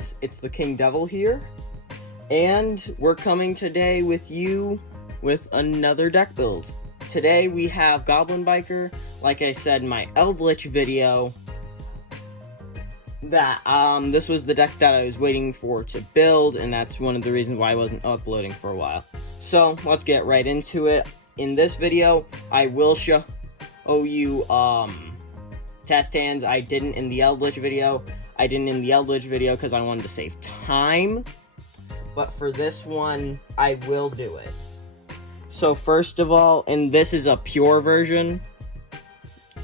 guys, it's the King Devil here, and we're coming today with you with another deck build. Today we have Goblin Biker, like I said in my Eldritch video, that this was the deck that I was waiting for to build, and that's one of the reasons why I wasn't uploading for a while. So, let's get right into it. In this video, I will show you test hands. I didn't in the Eldritch video. I didn't in the Eldritch video because I wanted to save time. But for this one, I will do it. So first of all, and this is a pure version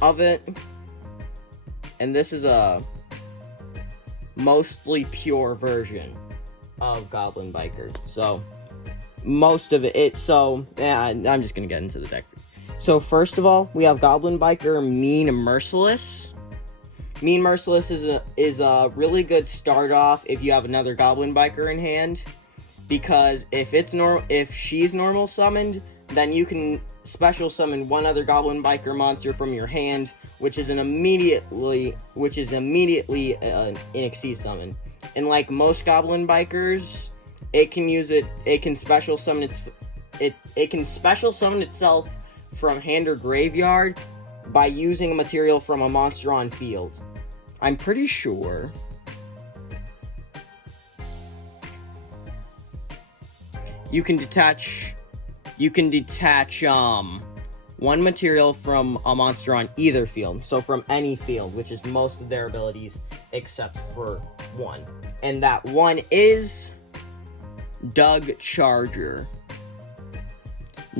of it. And this is a mostly pure version of Goblin Biker. So, most of it, I'm just gonna get into the deck. So first of all, we have Goblin Biker Mean Merciless. Mean Merciless is a really good start off if you have another Goblin Biker in hand, because if she's normal summoned, then you can special summon one other Goblin Biker monster from your hand, which is immediately an Xyz summon. And like most Goblin Bikers, it can special summon itself from hand or graveyard by using a material from a monster on field. I'm pretty sure you can detach one material from a monster on either field, so from any field, which is most of their abilities except for one, and that one is Doug Charger.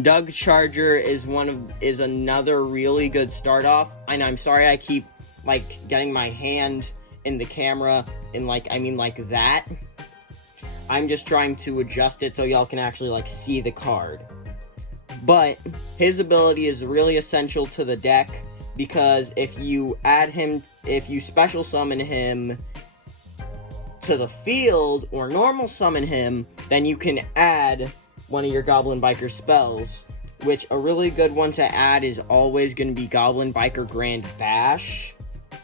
Doug Charger is another really good start off, and I'm sorry I keep getting my hand in the camera and like that. I'm just trying to adjust it so y'all can actually see the card. But his ability is really essential to the deck, because if you special summon him to the field or normal summon him, then you can add one of your Goblin Biker spells, which a really good one to add is always going to be Goblin Biker Grand Bash.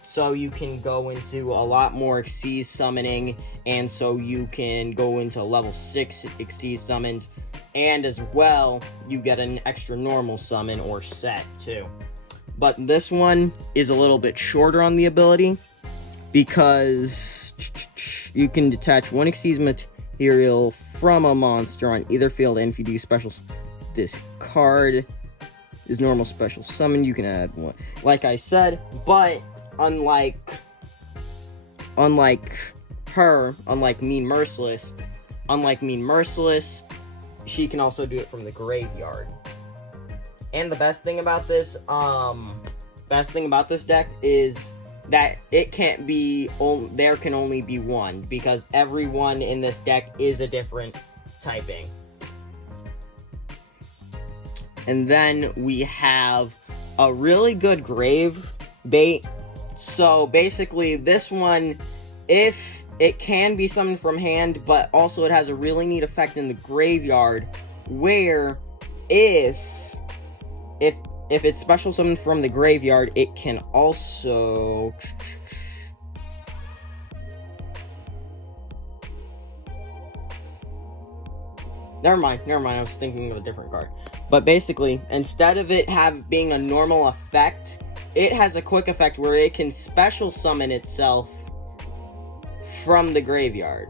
So you can go into a lot more Xyz summoning, and so you can go into level 6 Xyz summons, and as well, you get an extra normal summon or set too. But this one is a little bit shorter on the ability, because you can detach one Xyz material from a monster on either field, and if you do special, this card is normal special summon, you can add one. Like I said, but unlike Mean Merciless, she can also do it from the graveyard. And the best thing about this deck is that it can't be, there can only be one, because everyone in this deck is a different typing. And then we have a really good grave bait. So basically this one, if it can be summoned from hand, but also it has a really neat effect in the graveyard, where if it's special summoned from the graveyard, it can also... Never mind, I was thinking of a different card. But basically, instead of it being a normal effect, it has a quick effect where it can special summon itself from the graveyard.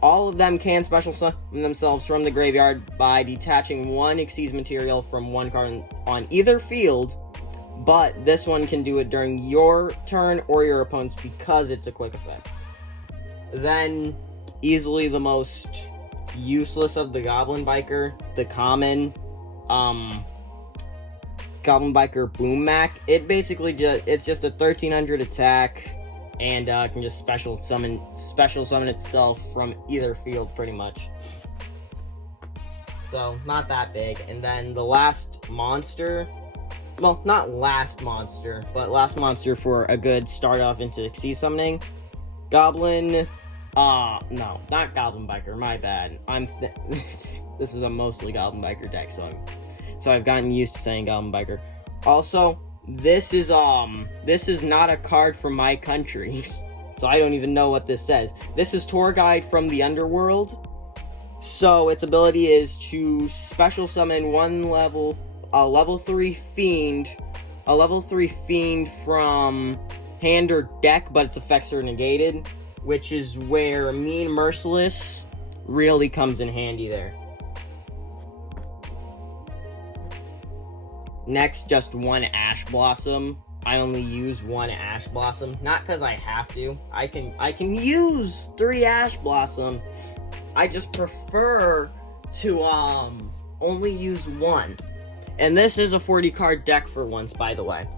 All of them can special summon themselves from the graveyard by detaching one Xyz material from one card on either field, but this one can do it during your turn or your opponent's because it's a quick effect. Then, easily the most useless of the Goblin Biker, the common Goblin Biker Boom Mac. It basically it's just a 1300 attack, and can just special summon itself from either field pretty much. So not that big. And then the last monster, well, not last monster, but last monster for a good start off into Xyz summoning, no, not Goblin Biker, my bad. This is a mostly Goblin Biker deck, so I've gotten used to saying Goblin Biker. Also, this is not a card from my country. so I don't even know what this says. This is Tour Guide from the Underworld. So its ability is to special summon a level 3 fiend from hand or deck, but its effects are negated, which is where Mean Merciless really comes in handy there. Next, just one Ash Blossom. I only use one Ash Blossom, not because I have to. I can use 3 Ash Blossom. I just prefer to only use one. And this is a 40 card deck for once, by the way.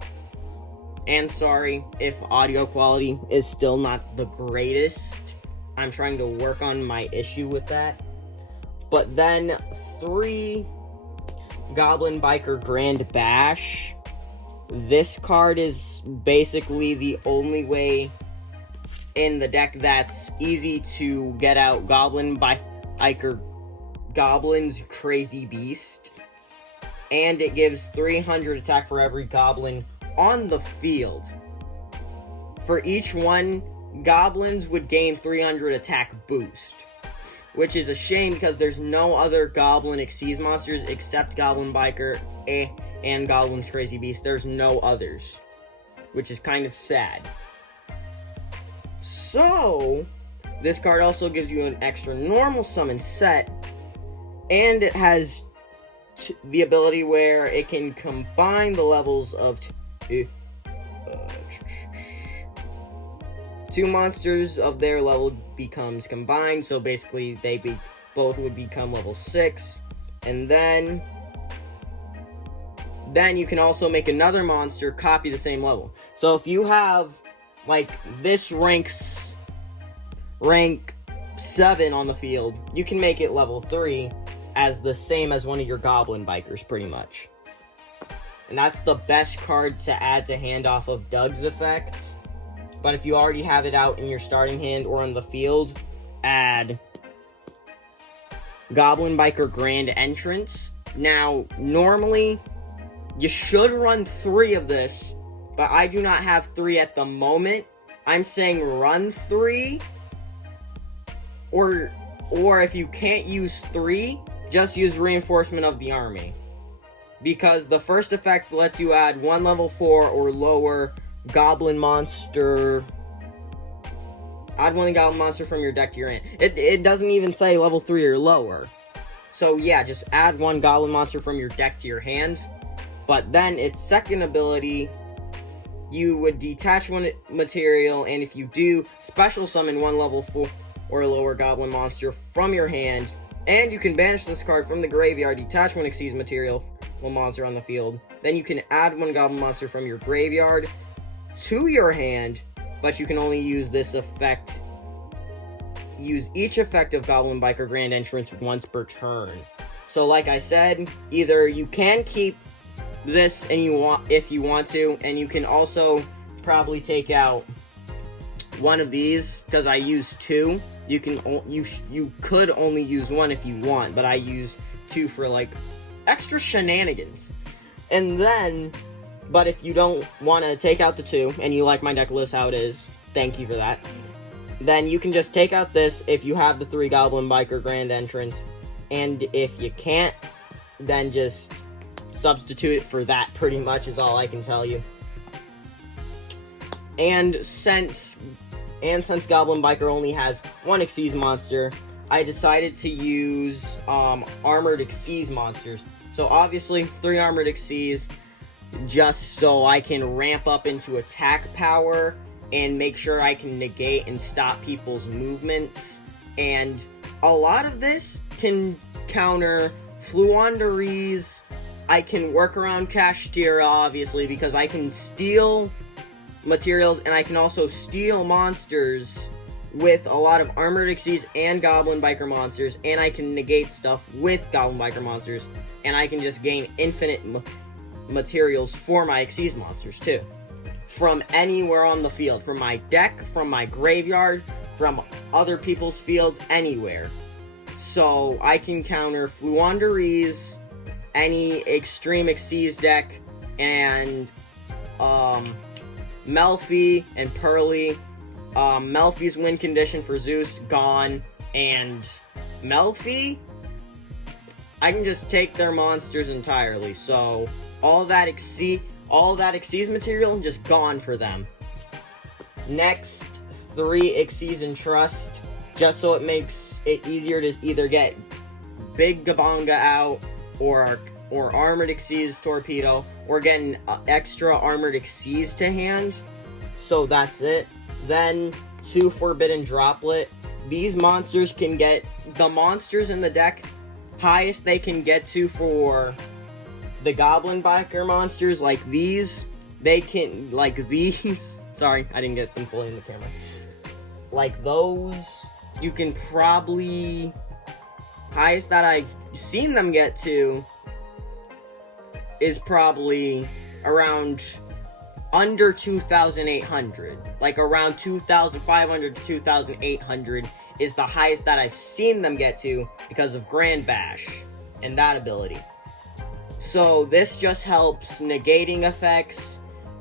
And sorry if audio quality is still not the greatest. I'm trying to work on my issue with that. But then 3 Goblin Biker Grand Bash. This card is basically the only way in the deck that's easy to get out Goblin Biker Goblin's Crazy Beast. And it gives 300 attack for every goblin on the field. For each one, goblins would gain 300 attack boost. Which is a shame because there's no other Goblin Xyz monsters except Goblin Biker and Goblin's Crazy Beast. There's no others. Which is kind of sad. So, this card also gives you an extra normal summon set. And it has the ability where it can combine the levels of two monsters of their level becomes combined, so basically they both would become level 6, and then you can also make another monster copy the same level. So if you have like this rank 7 on the field, you can make it level 3 as the same as one of your Goblin Bikers, pretty much. And that's the best card to add to hand off of Doug's effects. But if you already have it out in your starting hand or on the field, add Goblin Biker Grand Entrance. Now, normally, you should run 3 of this, but I do not have 3 at the moment. I'm saying run 3, or if you can't use 3, just use Reinforcement of the Army. Because the first effect lets you add 1 level 4 or lower Goblin monster. Add 1 Goblin monster from your deck to your hand. It doesn't even say level 3 or lower. So yeah, just add 1 Goblin monster from your deck to your hand. But then its second ability, you would detach 1 material, and if you do, special summon 1 level 4 or lower Goblin monster from your hand. And you can banish this card from the graveyard, detach 1 Xyz material, 1 monster on the field. Then you can add 1 Goblin monster from your graveyard to your hand, but you can only use this effect. Use each effect of Goblin Biker Grand Entrance once per turn. So like I said, either you can keep this and if you want to, and you can also probably take out one of these because I use 2. You could only use 1 if you want, but I use 2 for like extra shenanigans. And then, but if you don't want to take out the 2 and you like my deck list how it is, thank you for that. Then you can just take out this if you have the 3 Goblin Biker Grand Entrance, and if you can't, then just substitute it for that, pretty much is all I can tell you. And since Goblin Biker only has 1 Xyz monster, I decided to use Armored Xyz monsters. So obviously 3 Armored Xyz, just so I can ramp up into attack power and make sure I can negate and stop people's movements. And a lot of this can counter Fluanderies. I can work around Kashtira, obviously, because I can steal materials, and I can also steal monsters with a lot of Armored Xyz and Goblin Biker monsters, and I can negate stuff with Goblin Biker monsters, and I can just gain infinite materials for my Xyz monsters, too. From anywhere on the field. From my deck, from my graveyard, from other people's fields, anywhere. So, I can counter Fluanderies, any Extreme Xyz deck, and Melfi and Pearly, Melfi's win condition for Zeus, gone. And Melfi, I can just take their monsters entirely. So all that Xyz material just gone for them. Next, 3 Xyz and Trust, just so it makes it easier to either get Big Gabanga out or Armored Xyz Torpedo, or getting extra Armored Xyz to hand. So that's it. Then 2 Forbidden Droplet. These monsters can get the monsters in the deck highest they can get to for the Goblin Biker monsters like these. They can, like these. Sorry, I didn't get them fully in the camera. Like those, you can probably, highest that I've seen them get to is probably around under 2,800. Like around 2,500 to 2,800 is the highest that I've seen them get to because of Grand Bash and that ability. So this just helps negating effects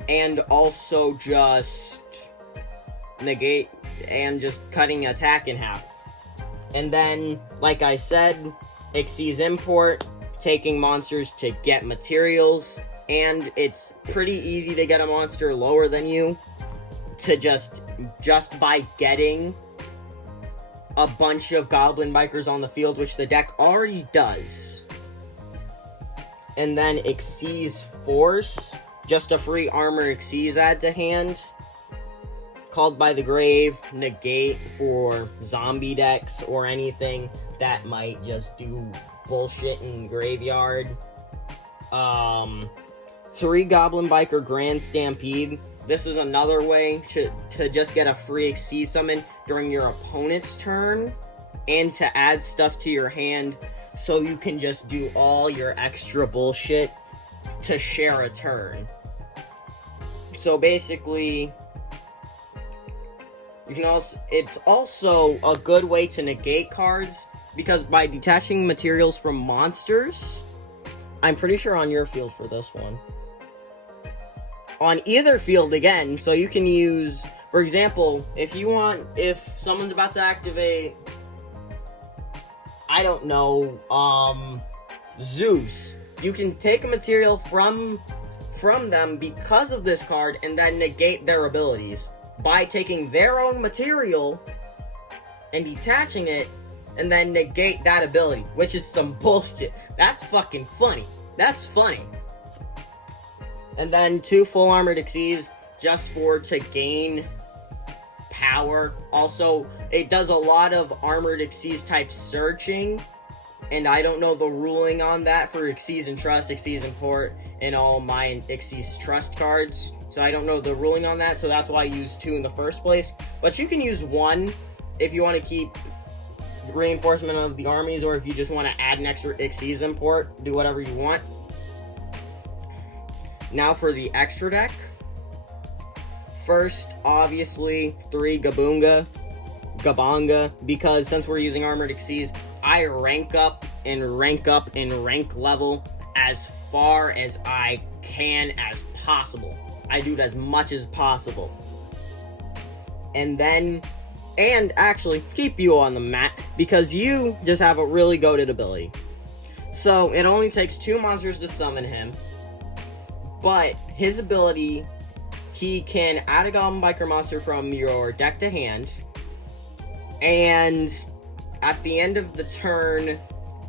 and also just negate and just cutting attack in half. And then, like I said, Xyz Import, taking monsters to get materials, and it's pretty easy to get a monster lower than you to just by getting a bunch of Goblin Bikers on the field, which the deck already does. And then Xyz Force, just a free Armor Xyz add to hand. Called by the Grave, negate for zombie decks or anything that might just do bullshit in graveyard. 3 Goblin Biker Grand Stampede. This is another way to just get a free Xyz summon during your opponent's turn and to add stuff to your hand so you can just do all your extra bullshit to share a turn. So basically, you can also, it's also a good way to negate cards, because by detaching materials from monsters, I'm pretty sure on your field for this one. On either field again, so you can use, for example, if someone's about to activate, I don't know, Zeus, you can take a material from them because of this card and then negate their abilities by taking their own material and detaching it and then negate that ability, which is some bullshit. That's fucking funny. That's funny. And then 2 full armored Xyz just to gain power. Also, it does a lot of armored Xyz type searching, and I don't know the ruling on that for Xyz and Trust, Xyz Import, and all my Xyz Trust cards. So I don't know the ruling on that, so that's why I used 2 in the first place. But you can use 1 if you want to keep reinforcement of the armies, or if you just want to add an extra Xyz Import, do whatever you want. Now for the extra deck. First, obviously, 3 Gabanga, because since we're using Armored Xyz, I rank up and rank level as far as I can as possible. I do it as much as possible. And actually, keep you on the mat, because you just have a really goated ability. So, it only takes 2 monsters to summon him, but his ability, he can add a Goblin Biker monster from your deck to hand, and at the end of the turn,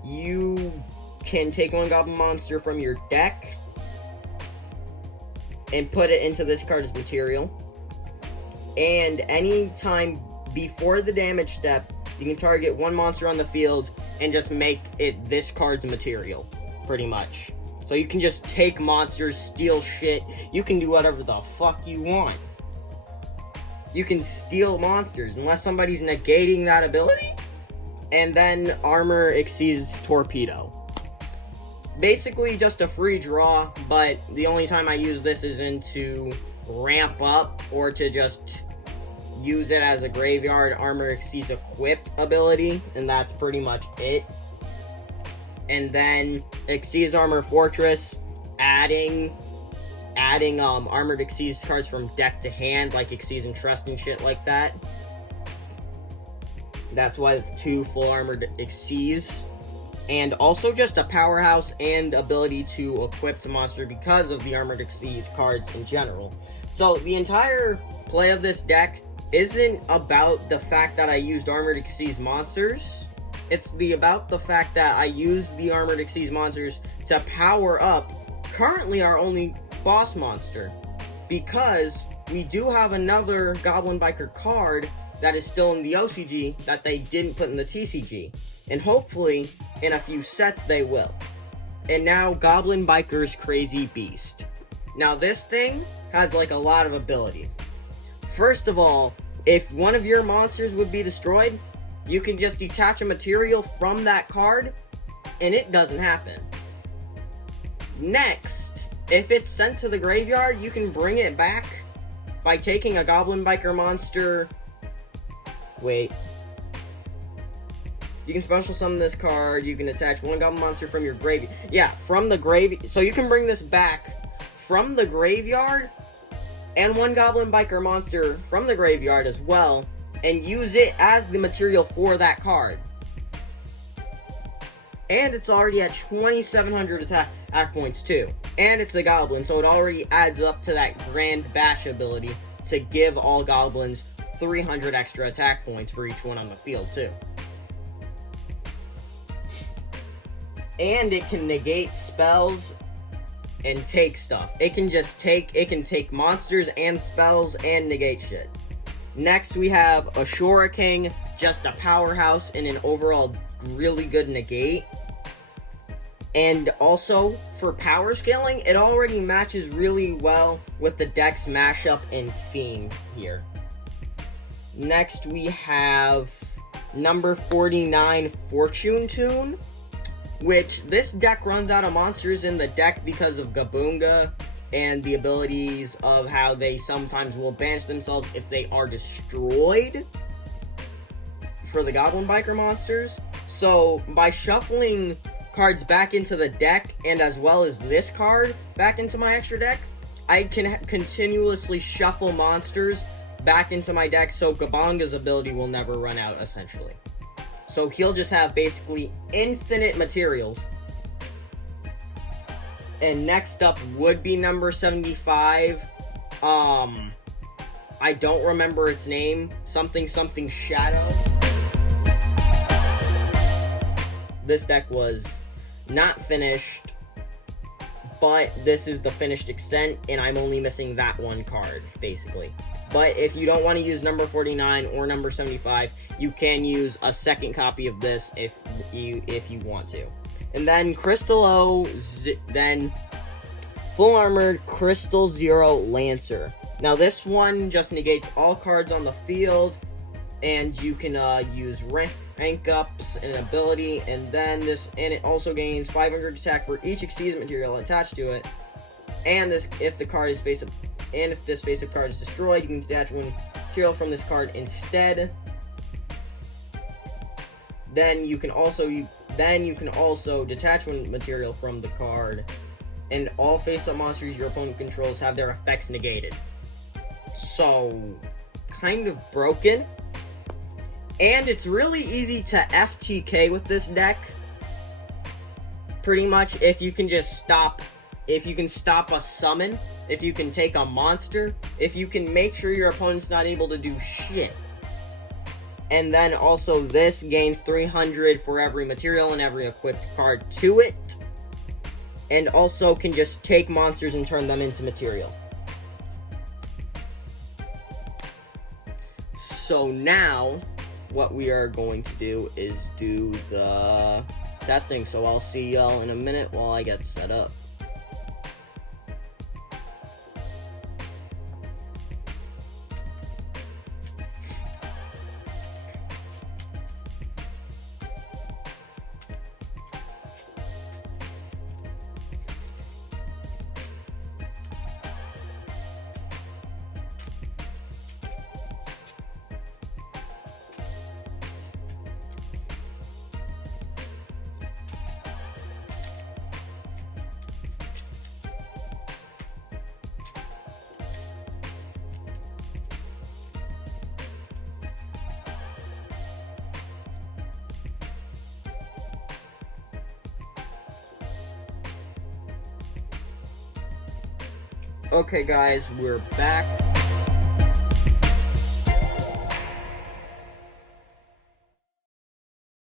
you can take 1 Goblin monster from your deck and put it into this card as material. And any time before the damage step, you can target 1 monster on the field and just make it this card's material, pretty much. So you can just take monsters, steal shit. You can do whatever the fuck you want. You can steal monsters unless somebody's negating that ability. And then Armor Xyz Torpedo. Basically just a free draw, but the only time I use this is to ramp up or to just use it as a graveyard Armor Xyz Equip ability, and that's pretty much it. And then Xyz Armor Fortress, adding adding Armored Xyz cards from deck to hand, like Xyz and Trust and shit like that. That's why it's 2 full Armored Xyz. And also just a powerhouse and ability to equip to monster because of the Armored Xyz cards in general. So the entire play of this deck isn't about the fact that I used Armored Xyz monsters. It's about the fact that I used the Armored Xyz monsters to power up currently our only boss monster. Because we do have another Goblin Biker card that is still in the OCG that they didn't put in the TCG. And hopefully, in a few sets, they will. And now, Goblin Biker's Crazy Beast. Now, this thing has, like, a lot of ability. First of all, if one of your monsters would be destroyed, you can just detach a material from that card, and it doesn't happen. Next, if it's sent to the graveyard, you can bring it back by taking a Goblin Biker monster. Wait. You can special summon this card. You can attach one Goblin monster from your graveyard. Yeah, from the graveyard. So you can bring this back from the graveyard and one Goblin Biker monster from the graveyard as well, and use it as the material for that card. And it's already at 2,700 attack points too. And it's a goblin, so it already adds up to that Grand Bash ability to give all goblins 300 extra attack points for each one on the field too. And it can negate spells and take stuff. It can take monsters and spells and negate shit. Next we have a Shura King, just a powerhouse and an overall really good negate. And also, for power scaling, it already matches really well with the deck's mashup and theme here. Next we have number 49, Fortune Tune, which this deck runs out of monsters in the deck because of Gaboonga and the abilities of how they sometimes will banish themselves if they are destroyed for the Goblin Biker monsters. So by shuffling cards back into the deck, and as well as this card back into my extra deck, I can continuously shuffle monsters back into my deck, so Gaboonga's ability will never run out, essentially. So he'll just have basically infinite materials. And next up would be number 75. I don't remember its name. Something Shadow. This deck was not finished, but this is the finished extent, and I'm only missing that one card, basically. But if you don't want to use number 49 or number 75, you can use a second copy of this if you want to. And then then Full Armored Crystal Zero Lancer. Now this one just negates all cards on the field, and you can use rank ups and an ability, and then it also gains 500 attack for each Xyz material attached to it. And if this face-up card is destroyed, you can detach one material from this card instead. Then you can also detach one material from the card, and all face-up monsters your opponent controls have their effects negated. So, kind of broken. And it's really easy to FTK with this deck. Pretty much, if you can stop a summon, if you can take a monster, if you can make sure your opponent's not able to do shit. And then also this gains 300 for every material and every equipped card to it. And also can just take monsters and turn them into material. So now, what we are going to do is do the testing. So I'll see y'all in a minute while I get set up. Okay guys, we're back.